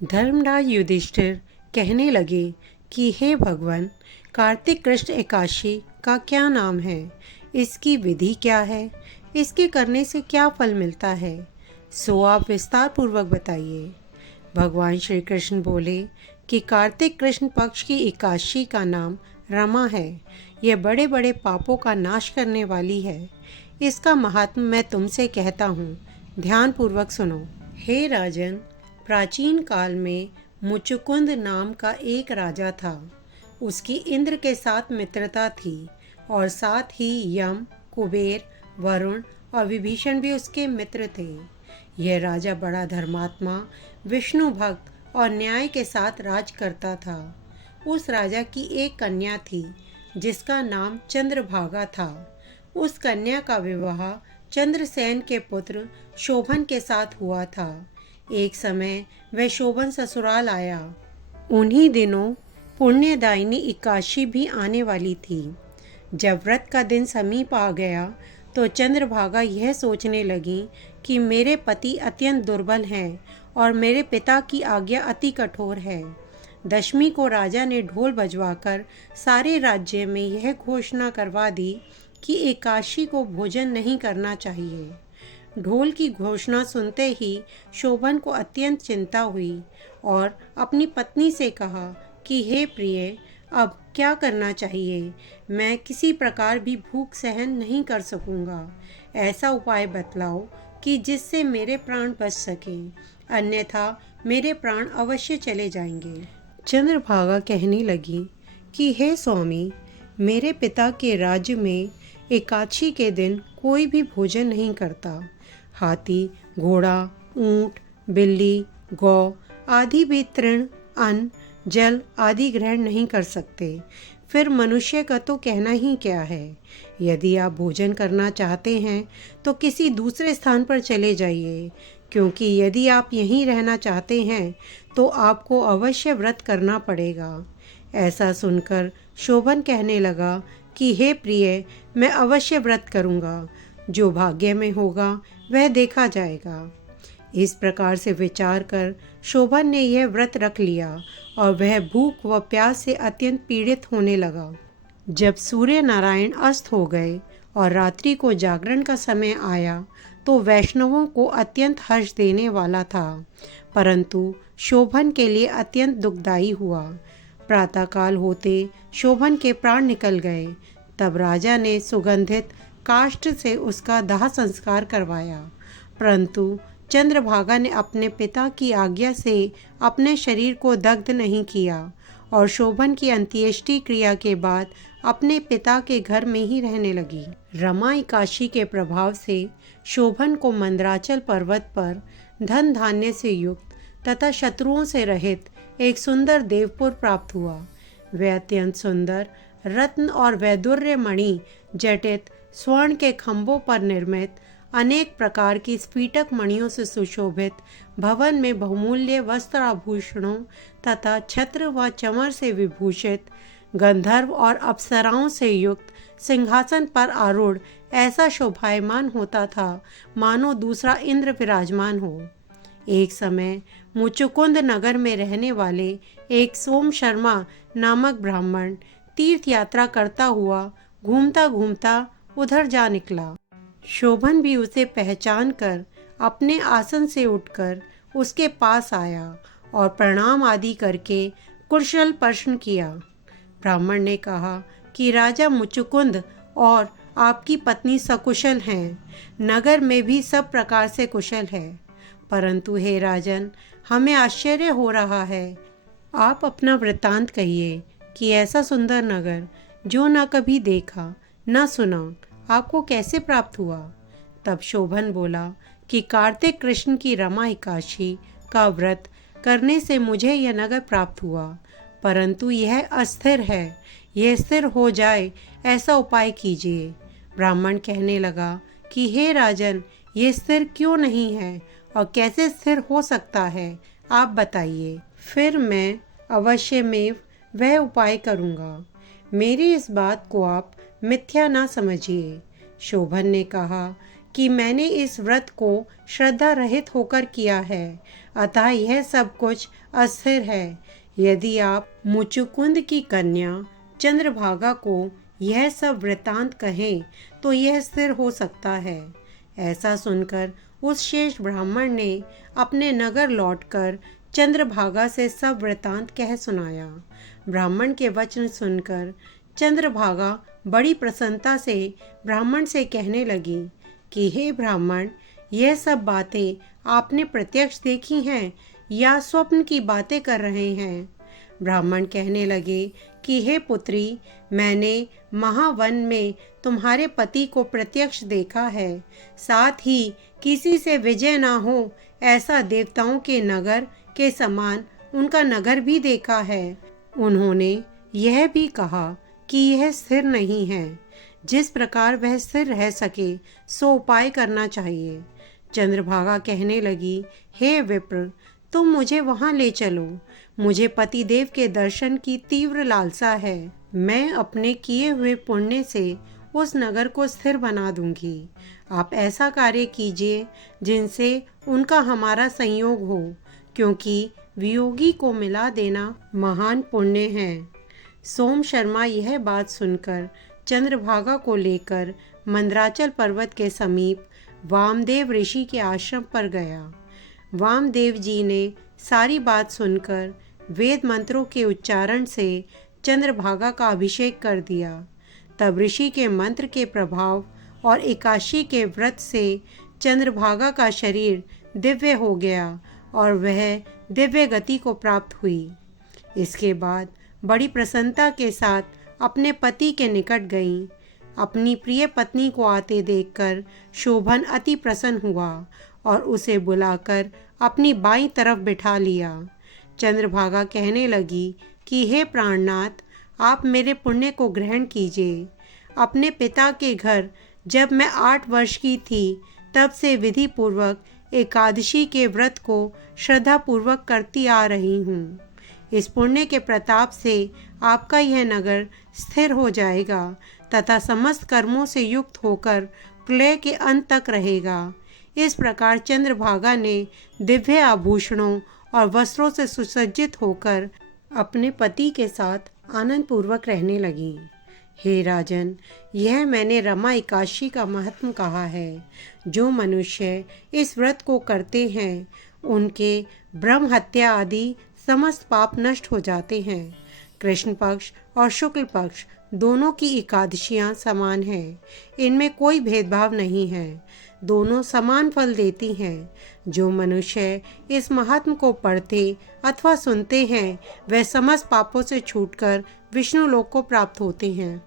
धर्मराज युधिष्ठिर कहने लगे कि हे भगवान, कार्तिक कृष्ण एकादशी का क्या नाम है, इसकी विधि क्या है, इसके करने से क्या फल मिलता है, सो आप विस्तार पूर्वक बताइए। भगवान श्री कृष्ण बोले कि कार्तिक कृष्ण पक्ष की एकादशी का नाम रमा है। यह बड़े बड़े पापों का नाश करने वाली है। इसका महात्म्य मैं तुमसे कहता हूँ, ध्यान पूर्वक सुनो। हे राजन, प्राचीन काल में मुचुकुंद नाम का एक राजा था। उसकी इंद्र के साथ मित्रता थी और साथ ही यम, कुबेर, वरुण और विभीषण भी उसके मित्र थे। यह राजा बड़ा धर्मात्मा, विष्णु भक्त और न्याय के साथ राज करता था। उस राजा की एक कन्या थी जिसका नाम चंद्रभागा था। उस कन्या का विवाह चंद्रसेन के पुत्र शोभन के साथ हुआ था। एक समय वह शोभन ससुराल आया। उन्हीं दिनों पुण्यदायिनी एकादशी भी आने वाली थी। जब व्रत का दिन समीप आ गया तो चंद्रभागा यह सोचने लगी कि मेरे पति अत्यंत दुर्बल हैं और मेरे पिता की आज्ञा अति कठोर है। दशमी को राजा ने ढोल बजवाकर सारे राज्य में यह घोषणा करवा दी कि एकादशी को भोजन नहीं करना चाहिए। ढोल की घोषणा सुनते ही शोभन को अत्यंत चिंता हुई और अपनी पत्नी से कहा कि हे प्रिय, अब क्या करना चाहिए? मैं किसी प्रकार भी भूख सहन नहीं कर सकूंगा। ऐसा उपाय बतलाओ कि जिससे मेरे प्राण बच सकें, अन्यथा मेरे प्राण अवश्य चले जाएंगे। चंद्रभागा कहने लगी कि हे स्वामी, मेरे पिता के राज्य में एकादशी के दिन कोई भी भोजन नहीं करता। हाथी, घोड़ा, ऊंट, बिल्ली, गौ आदि भी तृण, अन्न, जल आदि ग्रहण नहीं कर सकते। फिर मनुष्य का तो कहना ही क्या है। यदि आप भोजन करना चाहते हैं तो किसी दूसरे स्थान पर चले जाइए, क्योंकि यदि आप यहीं रहना चाहते हैं तो आपको अवश्य व्रत करना पड़ेगा। ऐसा सुनकर शोभन कहने लगा कि हे प्रिय, मैं अवश्य व्रत करूँगा। जो भाग्य में होगा वह देखा जाएगा। इस प्रकार से विचार कर शोभन ने यह व्रत रख लिया और वह भूख व प्यास से अत्यंत पीड़ित होने लगा। जब सूर्य नारायण अस्त हो गए और रात्रि को जागरण का समय आया तो वैष्णवों को अत्यंत हर्ष देने वाला था, परंतु शोभन के लिए अत्यंत दुखदायी हुआ। प्रातःकाल होते शोभन के प्राण निकल गए। तब राजा ने सुगंधित काष्ठ से उसका दाह संस्कार करवाया, परंतु चंद्रभागा ने अपने पिता की आज्ञा से अपने शरीर को दग्ध नहीं किया और शोभन की अंत्येष्टि क्रिया के बाद अपने पिता के घर में ही रहने लगी। रमा एकादशी के प्रभाव से शोभन को मंदराचल पर्वत पर धन धान्य से युक्त तथा शत्रुओं से रहित एक सुंदर देवपुर प्राप्त हुआ। वह अत्यंत सुंदर रत्न और वैदुर्य मणि जटित स्वर्ण के खंभों पर निर्मित अनेक प्रकार की स्फटिक मणियों से सुशोभित भवन में बहुमूल्य वस्त्र आभूषणों तथा छत्र व चमर से विभूषित गंधर्व और अप्सराओं से युक्त सिंहासन पर आरूढ़ ऐसा शोभायमान होता था मानो दूसरा इंद्र विराजमान हो। एक समय मुचुकुंद नगर में रहने वाले एक सोम शर्मा नामक ब्राह्मण तीर्थ यात्रा करता हुआ घूमता घूमता उधर जा निकला। शोभन भी उसे पहचान कर अपने आसन से उठकर उसके पास आया और प्रणाम आदि करके कुशल प्रश्न किया। ब्राह्मण ने कहा कि राजा मुचुकुंद और आपकी पत्नी सकुशल हैं। नगर में भी सब प्रकार से कुशल है, परंतु हे राजन, हमें आश्चर्य हो रहा है। आप अपना वृत्तांत कहिए कि ऐसा सुंदर नगर जो न कभी देखा न सुना, आपको कैसे प्राप्त हुआ? तब शोभन बोला कि कार्तिक कृष्ण की रमा एकादशी का व्रत करने से मुझे यह नगर प्राप्त हुआ, परंतु यह अस्थिर है। यह स्थिर हो जाए ऐसा उपाय कीजिए। ब्राह्मण कहने लगा कि हे राजन, यह स्थिर क्यों नहीं है और कैसे स्थिर हो सकता है, आप बताइए। फिर मैं अवश्यमेव वह उपाय करूँगा। मेरी इस बात को आप मिथ्या ना समझिए। शोभन ने कहा कि मैंने इस व्रत को श्रद्धा रहित होकर किया है, अतः यह सब कुछ अस्थिर है। यदि आप मुचुकुंद की कन्या चंद्रभागा को यह सब वृतांत कहें तो यह स्थिर हो सकता है। ऐसा सुनकर उस शेष ब्राह्मण ने अपने नगर लौटकर चंद्रभागा से सब वृतांत कह सुनाया। ब्राह्मण के वचन सुनकर चंद्रभागा बड़ी प्रसन्नता से ब्राह्मण से कहने लगी कि हे ब्राह्मण, यह सब बातें आपने प्रत्यक्ष देखी हैं या स्वप्न की बातें कर रहे हैं? ब्राह्मण कहने लगे कि हे पुत्री, मैंने महावन में तुम्हारे पति को प्रत्यक्ष देखा है, साथ ही किसी से विजय ना हो ऐसा देवताओं के नगर के समान उनका नगर भी देखा है। उन्होंने यह भी कहा कि यह स्थिर नहीं है, जिस प्रकार वह स्थिर रह सके सो उपाय करना चाहिए। चंद्रभागा कहने लगी, हे विप्र, तुम मुझे वहाँ ले चलो, मुझे पतिदेव के दर्शन की तीव्र लालसा है। मैं अपने किए हुए पुण्य से उस नगर को स्थिर बना दूंगी। आप ऐसा कार्य कीजिए जिनसे उनका हमारा संयोग हो, क्योंकि वियोगी को मिला देना महान पुण्य है। सोम शर्मा यह बात सुनकर चंद्रभागा को लेकर मंदराचल पर्वत के समीप वामदेव ऋषि के आश्रम पर गया। वामदेव जी ने सारी बात सुनकर वेद मंत्रों के उच्चारण से चंद्रभागा का अभिषेक कर दिया। तब ऋषि के मंत्र के प्रभाव और एकादशी के व्रत से चंद्रभागा का शरीर दिव्य हो गया और वह दिव्य गति को प्राप्त हुई। इसके बाद बड़ी प्रसन्नता के साथ अपने पति के निकट गईं। अपनी प्रिय पत्नी को आते देखकर शोभन अति प्रसन्न हुआ और उसे बुलाकर अपनी बाईं तरफ बिठा लिया। चंद्रभागा कहने लगी कि हे प्राणनाथ, आप मेरे पुण्य को ग्रहण कीजिए। अपने पिता के घर जब मैं 8 वर्ष की थी तब से विधि पूर्वक एकादशी के व्रत को श्रद्धा पूर्वक करती आ रही हूँ। इस पुण्य के प्रताप से आपका यह नगर स्थिर हो जाएगा तथा समस्त कर्मों से युक्त होकर प्रलय के अंत तक रहेगा। इस प्रकार चंद्रभागा ने दिव्य आभूषणों और वस्त्रों से सुसज्जित होकर अपने पति के साथ आनंद पूर्वक रहने लगी। हे राजन, यह मैंने रमा एकादशी का महत्व कहा है। जो मनुष्य इस व्रत को करते हैं उनके ब्रह्म हत्या आदि समस्त पाप नष्ट हो जाते हैं। कृष्ण पक्ष और शुक्ल पक्ष दोनों की एकादशियाँ समान हैं, इनमें कोई भेदभाव नहीं है, दोनों समान फल देती हैं। जो मनुष्य इस महात्म को पढ़ते अथवा सुनते हैं वह समस्त पापों से छूटकर विष्णु लोक को प्राप्त होते हैं।